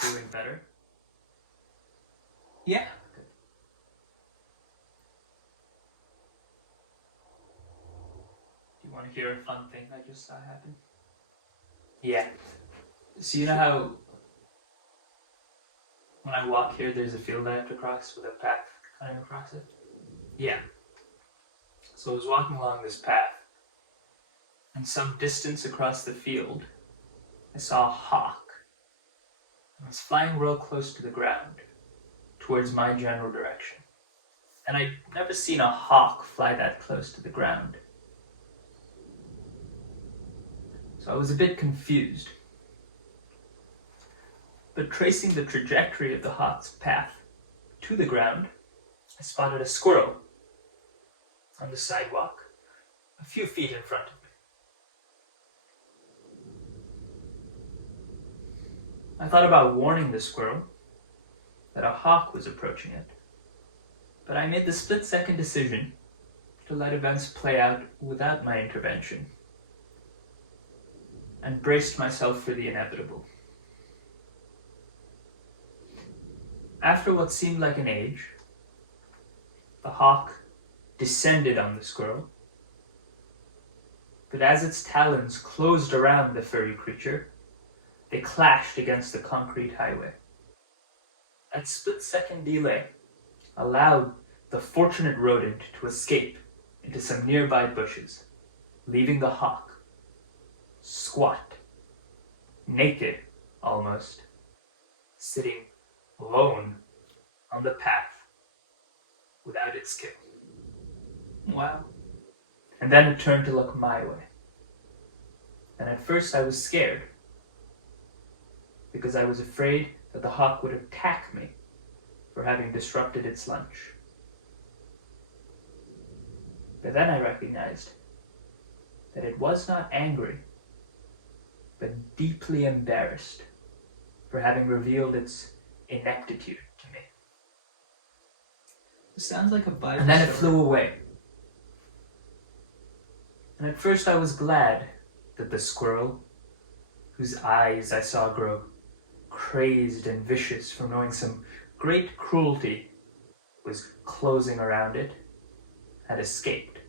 Doing better? Yeah. Good. Do you want to hear a fun thing I just saw happen? Yeah. So you know how when I walk here, there's a field I have to cross with a path cutting across it? Yeah. So I was walking along this path, and some distance across the field, I saw a hawk. It was flying real close to the ground, towards my general direction. And I'd never seen a hawk fly that close to the ground. So I was a bit confused. But tracing the trajectory of the hawk's path to the ground, I spotted a squirrel on the sidewalk, a few feet in front of me. I thought about warning the squirrel that a hawk was approaching it, but I made the split-second decision to let events play out without my intervention, and braced myself for the inevitable. After what seemed like an age, the hawk descended on the squirrel, but as its talons closed around the furry creature, they clashed against the concrete highway. That split-second delay allowed the fortunate rodent to escape into some nearby bushes, leaving the hawk squat, naked almost, sitting alone on the path without its kill. Wow. And then it turned to look my way. And at first I was scared, because I was afraid that the hawk would attack me for having disrupted its lunch. But then I recognized that it was not angry, but deeply embarrassed for having revealed its ineptitude to me. It sounds like a Bible And then it story. flew away. And at first I was glad that the squirrel, whose eyes I saw grow crazed and vicious from knowing some great cruelty was closing around it, had escaped,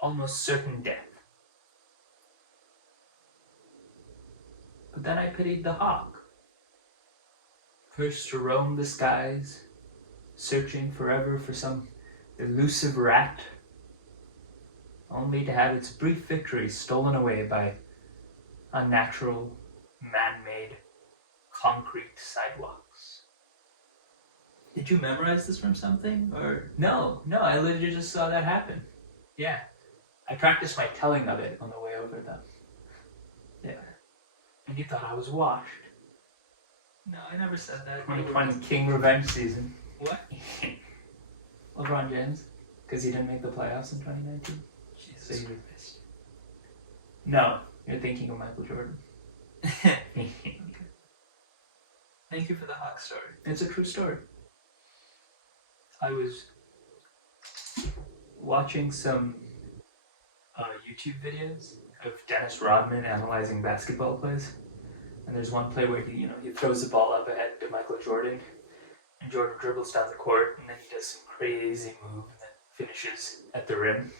almost certain death. But then I pitied the hawk, first to roam the skies, searching forever for some elusive rat, only to have its brief victory stolen away by unnatural, man-made, concrete sidewalks. Did you memorize this from something, or? No, I literally just saw that happen. Yeah. I practiced my telling of it on the way over though. Yeah. And you thought I was washed. No, I never said that. 2020 King Revenge season. What? LeBron James. Because he didn't make the playoffs in 2019. So Jesus you Christ. No, you're thinking of Michael Jordan. Okay. Thank you for the hawk story. It's a true story. I was watching some YouTube videos of Dennis Rodman analyzing basketball plays, and there's one play where he throws the ball up ahead to Michael Jordan, and Jordan dribbles down the court, and then he does some crazy move, and then finishes at the rim.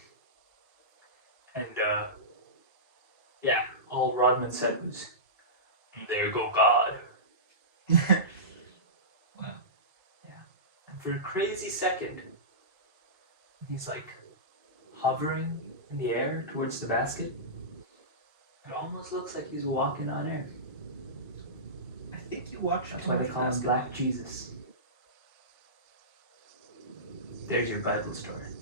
And yeah, all Rodman said was, "There go God." Wow. And for a crazy second, he's like hovering in the air towards the basket. It almost looks like he's walking on air. I think you You watch. That's too why they much call him basketball. Black Jesus. There's your Bible story.